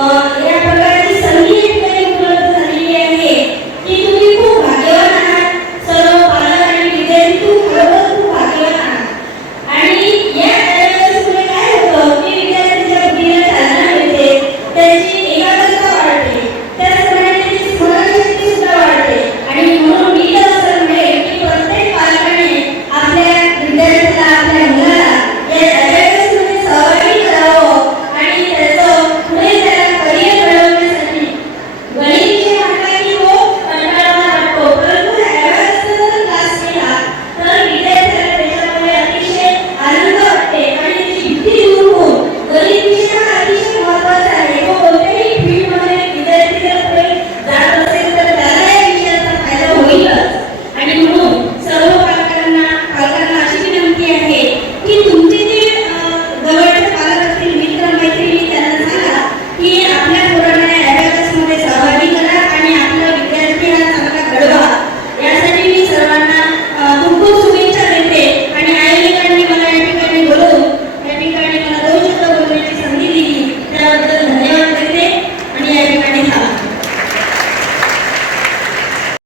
Uh,